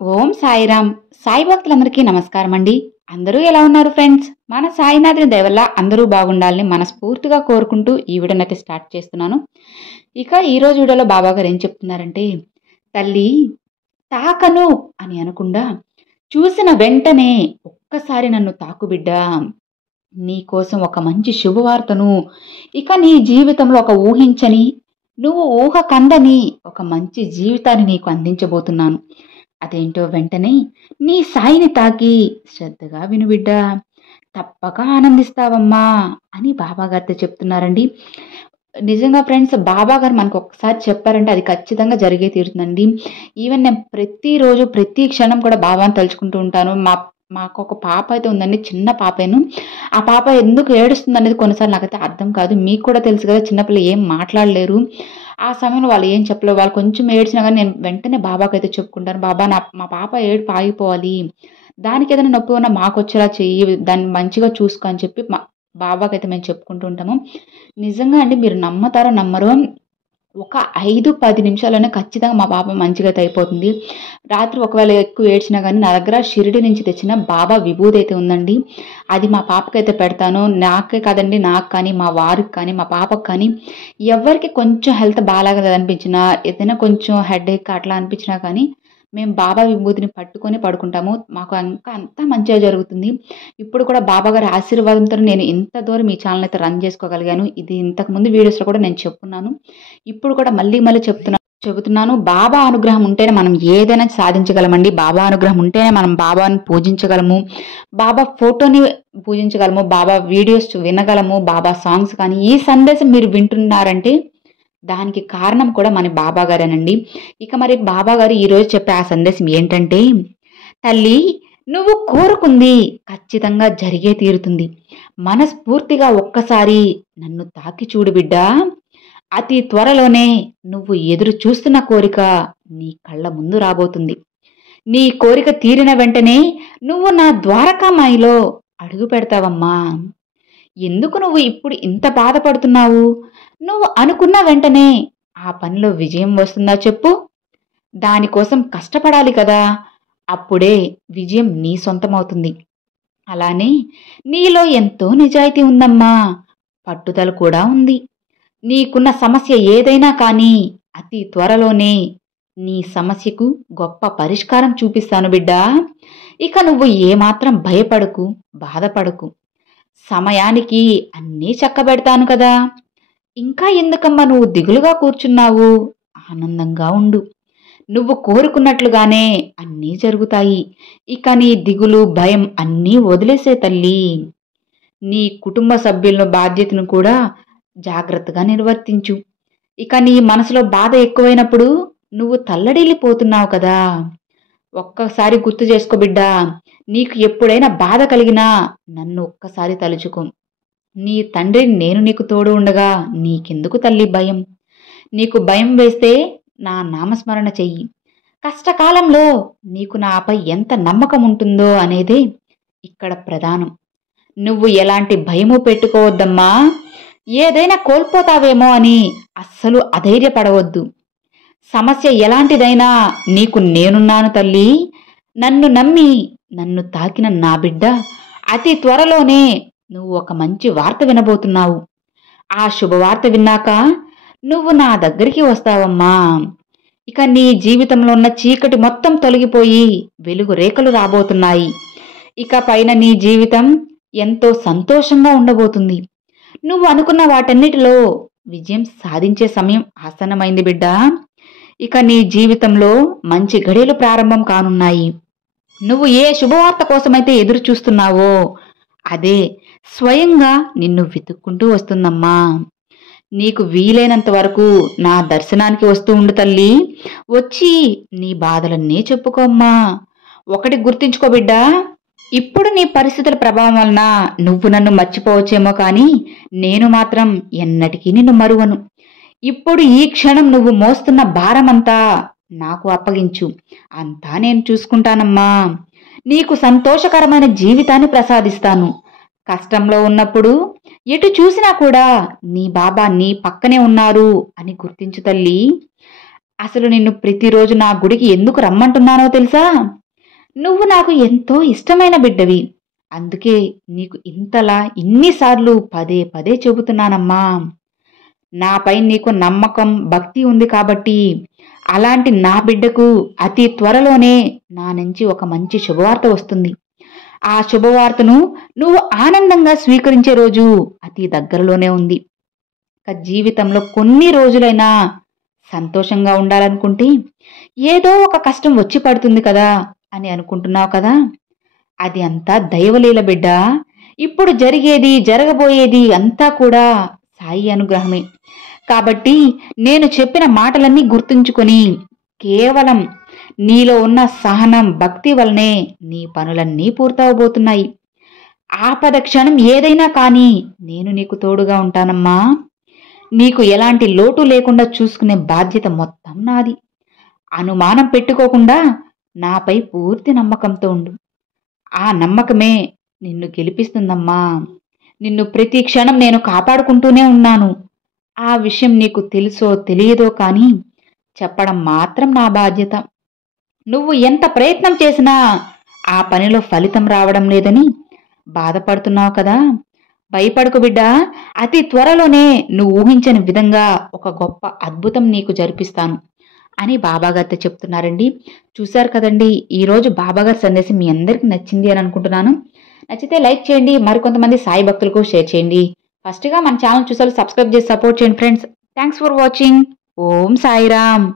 ఓం సాయిరామ్. సాయి భక్తులందరికీ నమస్కారం అండి. అందరూ ఎలా ఉన్నారు ఫ్రెండ్స్? మన సాయినాథుని దయ వల్ల అందరూ బాగుండాలని మనస్ఫూర్తిగా కోరుకుంటూ ఈ వీడియోనైతే స్టార్ట్ చేస్తున్నాను. ఇక ఈరోజు వీడియోలో బాబా గారు ఏం చెప్తున్నారంటే, తల్లి తాకను అని అనకుండా చూసిన వెంటనే ఒక్కసారి నన్ను తాకు బిడ్డా, నీకోసం ఒక మంచి శుభవార్తను, ఇక నీ జీవితంలో ఒక ఊహించని, నువ్వు ఊహ కందని ఒక మంచి జీవితాన్ని నీకు అందించబోతున్నాను. అదేంటో వెంటనే నీ సాయిని తాకి శ్రద్ధగా విను బిడ్డా, తప్పక ఆనందిస్తావమ్మా అని బాబా గారితో చెప్తున్నారండి. నిజంగా ఫ్రెండ్స్, బాబా గారు మనకు ఒక్కసారి చెప్పారంటే అది ఖచ్చితంగా జరిగే తీరుతుందండి. ఈవెన్ నేను ప్రతిరోజు ప్రతి క్షణం కూడా బాబాని తలుచుకుంటూ ఉంటాను. మాకు ఒక పాప అయితే ఉందండి, చిన్న పాపేను. ఆ పాప ఎందుకు ఏడుస్తుంది అనేది కొన్నిసార్లు నాకైతే అర్థం కాదు. మీకు కూడా తెలుసు కదా, చిన్నపిల్ల ఏం మాట్లాడలేరు. ఆ సమయంలో వాళ్ళు ఏం చెప్పలేరు. వాళ్ళు కొంచెం ఏడ్చినా కానీ నేను వెంటనే బాబాకి అయితే చెప్పుకుంటాను, బాబా మా పాప ఏడుపు ఆగిపోవాలి, దానికి ఏదైనా నొప్పి ఉన్నా మాకు వచ్చేలా చెయ్యి, దాన్ని మంచిగా చూసుకో అని చెప్పి బాబాకి అయితే మేము చెప్పుకుంటూ ఉంటాము. నిజంగా అండి, మీరు నమ్మతారో నమ్మరో, ఒక 5-10 నిమిషాల్లోనే ఖచ్చితంగా మా పాప మంచిగా అయిపోతుంది. రాత్రి ఒకవేళ ఎక్కువ ఏడ్చినా కానీ నా దగ్గర షిరిడి నుంచి తెచ్చిన బాబా విభూది అయితే ఉందండి. అది మా పాపకైతే పెడతాను. నాకే కాదండి, నాకు కానీ, మా వారికి కానీ, మా పాపకు కానీ, ఎవరికి కొంచెం హెల్త్ బాగాలేదనిపించినా, ఏదైనా కొంచెం హెడేక్ అట్లా అనిపించినా కానీ మేము బాబా విభూతిని పట్టుకొని పడుకుంటాము. మాకు ఇంకా అంతా మంచిగా జరుగుతుంది. ఇప్పుడు కూడా బాబా గారి ఆశీర్వాదంతో నేను ఇంత దూరం ఈ ఛానల్ అయితే రన్ చేసుకోగలిగాను. ఇది ఇంతకుముందు వీడియోస్లో కూడా నేను చెప్పున్నాను. ఇప్పుడు కూడా మళ్ళీ చెబుతున్నాను, బాబా అనుగ్రహం ఉంటేనే మనం ఏదైనా సాధించగలమండి. బాబా అనుగ్రహం ఉంటేనే మనం బాబాని పూజించగలము, బాబా ఫోటోని పూజించగలము, బాబా వీడియోస్ వినగలము, బాబా సాంగ్స్ కానీ. ఈ సందేశం మీరు వింటున్నారంటే దానికి కారణం కూడా మన బాబా గారేనండి. ఇక మరి బాబా గారు ఈరోజు చెప్పే ఆ సందేశం ఏంటంటే, తల్లి నువ్వు కోరుకుంది ఖచ్చితంగా జరిగే తీరుతుంది. మనస్ఫూర్తిగా ఒక్కసారి నన్ను తాకి చూడు బిడ్డా, అతి త్వరలోనే నువ్వు ఎదురు చూస్తున్న కోరిక నీ కళ్ళ ముందు రాబోతుంది. నీ కోరిక తీరిన వెంటనే నువ్వు నా ద్వారకామాయిలో అడుగు పెడతావమ్మా. ఎందుకు నువ్వు ఇప్పుడు ఇంత బాధపడుతున్నావు? నువ్వు అనుకున్న వెంటనే ఆ పనిలో విజయం వస్తుందా చెప్పు? దానికోసం కష్టపడాలి కదా, అప్పుడే విజయం నీ సొంతమవుతుంది. అలానే నీలో ఎంతో నిజాయితీ ఉందమ్మా, పట్టుదల కూడా ఉంది. నీకున్న సమస్య ఏదైనా కానీ అతి త్వరలోనే నీ సమస్యకు గొప్ప పరిష్కారం చూపిస్తాను బిడ్డా. ఇక నువ్వు ఏమాత్రం భయపడకు, బాధపడకు. సమయానికి అన్నీ చక్కబెడతాను కదా. ఇంకా ఎందుకమ్మా నువ్వు దిగులుగా కూర్చున్నావు? ఆనందంగా ఉండు. నువ్వు కోరుకున్నట్లుగానే అన్నీ జరుగుతాయి. ఇక నీ దిగులు, భయం అన్నీ వదిలేసే తల్లి. నీ కుటుంబ సభ్యుల బాధ్యతను కూడా జాగ్రత్తగా నిర్వర్తించు. ఇక నీ మనసులో బాధ ఎక్కువైనప్పుడు నువ్వు తల్లడిల్లిపోతున్నావు కదా. ఒక్కసారి గుర్తు చేసుకో బిడ్డా, నీకు ఎప్పుడైనా బాధ కలిగినా నన్ను ఒక్కసారి తలుచుకో. నీ తండ్రిని నేను నీకు తోడు ఉండగా నీకెందుకు తల్లి భయం? నీకు భయం వేస్తే నా నామస్మరణ చెయ్యి. కష్టకాలంలో నీకు నాపై ఎంత నమ్మకం ఉంటుందో అనేదే ఇక్కడ ప్రధానం. నువ్వు ఎలాంటి భయము పెట్టుకోవద్దమ్మా. ఏదైనా కోల్పోతావేమో అని అస్సలు అధైర్యపడవద్దు. సమస్య ఎలాంటిదైనా నీకు నేనున్నాను తల్లి. నన్ను నమ్మి నన్ను తాకిన నా బిడ్డ, అతి త్వరలోనే నువ్వు ఒక మంచి వార్త వినబోతున్నావు. ఆ శుభవార్త విన్నాక నువ్వు నా దగ్గరికి వస్తావమ్మా. ఇక నీ జీవితంలో ఉన్న చీకటి మొత్తం తొలగిపోయి వెలుగు రేఖలు రాబోతున్నాయి. ఇక పైన నీ జీవితం ఎంతో సంతోషంగా ఉండబోతుంది. నువ్వు అనుకున్న వాటన్నిటిలో విజయం సాధించే సమయం ఆసన్నమైంది బిడ్డా. ఇక నీ జీవితంలో మంచి గడియలు ప్రారంభం కానున్నాయి. నువ్వు ఏ శుభవార్త కోసమైతే ఎదురు చూస్తున్నావో అదే స్వయంగా నిన్ను వెతుక్కుంటూ వస్తుందమ్మా. నీకు వీలైనంత వరకు నా దర్శనానికి వస్తూ ఉండు తల్లి. వచ్చి నీ బాధలన్నీ చెప్పుకోమ్మా. ఒకటి గుర్తుంచుకో బిడ్డా, ఇప్పుడు నీ పరిస్థితుల ప్రభావం వలన నువ్వు నన్ను మర్చిపోవచ్చేమో కానీ నేను మాత్రం ఎన్నటికీ నిన్ను మరువను. ఇప్పుడు ఈ క్షణం నువ్వు మోస్తున్న భారమంతా నాకు అప్పగించు, అంతా నేను చూసుకుంటానమ్మా. నీకు సంతోషకరమైన జీవితాన్ని ప్రసాదిస్తాను. కష్టంలో ఉన్నప్పుడు ఎటు చూసినా కూడా నీ బాబా నీ పక్కనే ఉన్నారు అని గుర్తించు తల్లి. అసలు నిన్ను ప్రతిరోజు నా గుడికి ఎందుకు రమ్మంటున్నానో తెలుసా? నువ్వు నాకు ఎంతో ఇష్టమైన బిడ్డవి. అందుకే నీకు ఇంతలా ఇన్నిసార్లు పదే పదే చెబుతున్నానమ్మా. నాపై నీకు నమ్మకం, భక్తి ఉంది కాబట్టి అలాంటి నా బిడ్డకు అతి త్వరలోనే నా నుంచి ఒక మంచి శుభవార్త వస్తుంది. ఆ శుభవార్తను నువ్వు ఆనందంగా స్వీకరించే రోజు అతి దగ్గరలోనే ఉంది. జీవితంలో కొన్ని రోజులైనా సంతోషంగా ఉండాలనుకుంటే ఏదో ఒక కష్టం వచ్చి పడుతుంది కదా అని అనుకుంటున్నావు కదా. అది అంతా దైవలీల బిడ్డ. ఇప్పుడు జరిగేది, జరగబోయేది అంతా కూడా సాయి అనుగ్రహమే. కాబట్టి నేను చెప్పిన మాటలన్నీ గుర్తుంచుకొని కేవలం నీలో ఉన్న సహనం, భక్తి వల్లనే నీ పనులన్నీ పూర్తవబోతున్నాయి. ఆపద క్షణం ఏదైనా కానీ నేను నీకు తోడుగా ఉంటానమ్మా. నీకు ఎలాంటి లోటు లేకుండా చూసుకునే బాధ్యత మొత్తం నాది. అనుమానం పెట్టుకోకుండా నాపై పూర్తి నమ్మకంతో ఉండు. ఆ నమ్మకమే నిన్ను గెలిపిస్తుందమ్మా. నిన్ను ప్రతి క్షణం నేను కాపాడుకుంటూనే ఉన్నాను. ఆ విషయం నీకు తెలుసో తెలియదో కానీ చెప్పడం మాత్రం నా బాధ్యత. నువ్వు ఎంత ప్రయత్నం చేసినా ఆ పనిలో ఫలితం రావడం లేదని బాధపడుతున్నావు కదా. భయపడకు బిడ్డ. అతి త్వరలోనే నువ్వు ఊహించని విధంగా ఒక గొప్ప అద్భుతం నీకు జరిపిస్తాను అని బాబాగారితో చెప్తున్నారండి. చూశారు కదండి, ఈరోజు బాబాగారి సందేశం మీ అందరికీ నచ్చింది అని అనుకుంటున్నాను. నచ్చితే లైక్ చేయండి, మరికొంతమంది సాయి భక్తులకు షేర్ చేయండి. ఫస్ట్గా మన ఛానల్ చూసారు, సబ్స్క్రైబ్ చేసి సపోర్ట్ చేయండి friends. Thanks for watching. Om Sairam.